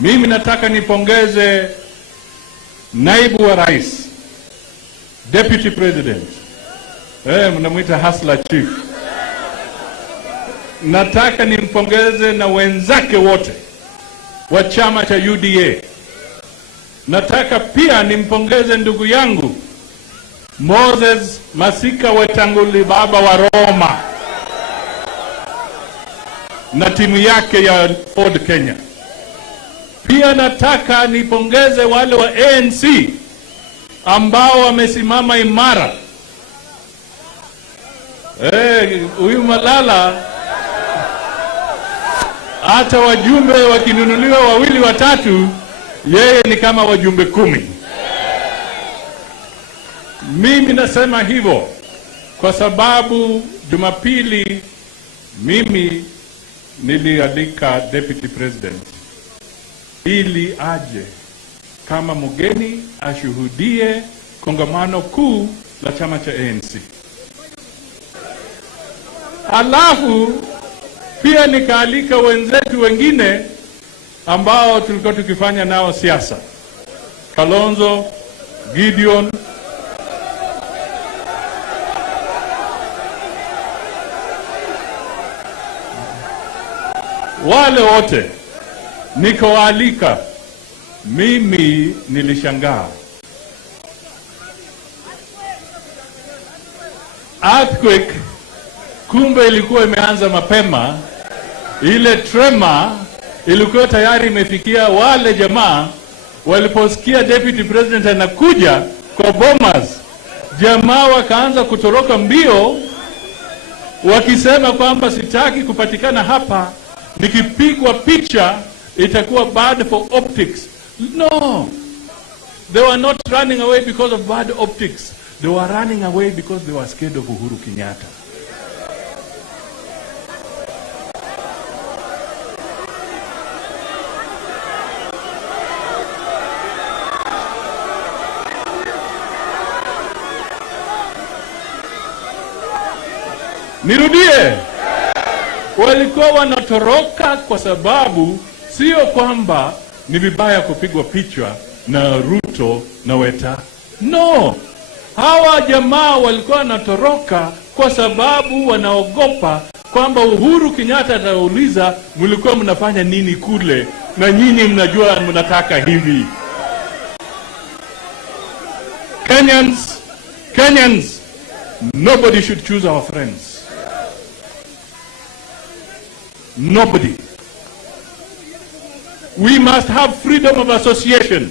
Mimi nataka nipongeze naibu wa rais, Deputy President. Mnamuita Hustler Chief. Nataka nimpongeze na wenzake wote wa chama cha UDA. Nataka pia nimpongeze ndugu yangu Moses Masika Wetanguli, baba wa Roma, na timu yake ya Ford Kenya. Pia nataka nipongeze wale wa ANC ambao wamesimama imara. Huyu Malala, hata wajumbe wakinunuliwa wawili watatu, yeye ni kama wajumbe 10. Mimi nasema hivyo kwa sababu Jumapili mimi nilialika Deputy President ili aje kama mgeni ashuhudie kongamano kuu la chama cha ANC. Alafu pia nikaalika wenzetu wengine ambao tulikuwa tukifanya nao siasa. Kalonzo Gideon, wale wote nikawaalika. Mimi nilishangaa. Earthquake kumbe ilikuwa imeanza mapema. Ile tremor ilikuwa tayari imefikia wale jamaa. Waliposikia Deputy President anakuja kwa Bomas, jamaa wakaanza kutoroka mbio wakisema kwamba sitaki kupatikana hapa, nikipigwa picha itakuwa bad for optics. No, they were not running away because of bad optics. They were running away because they were scared of Uhuru Kenyatta. Nirudie, walikuwa wanatoroka kwa sababu sio kwamba ni vibaya kupigwa picha na Ruto na Weta. No, hawa jamaa walikuwa wanatoroka kwa sababu wanaogopa kwamba Uhuru Kenyatta atauliza, mlikuwa mnafanya nini kule, na nyinyi mnajua mnataka hivi. Kenyans, nobody should choose our friends. Nobody. We must have freedom of association.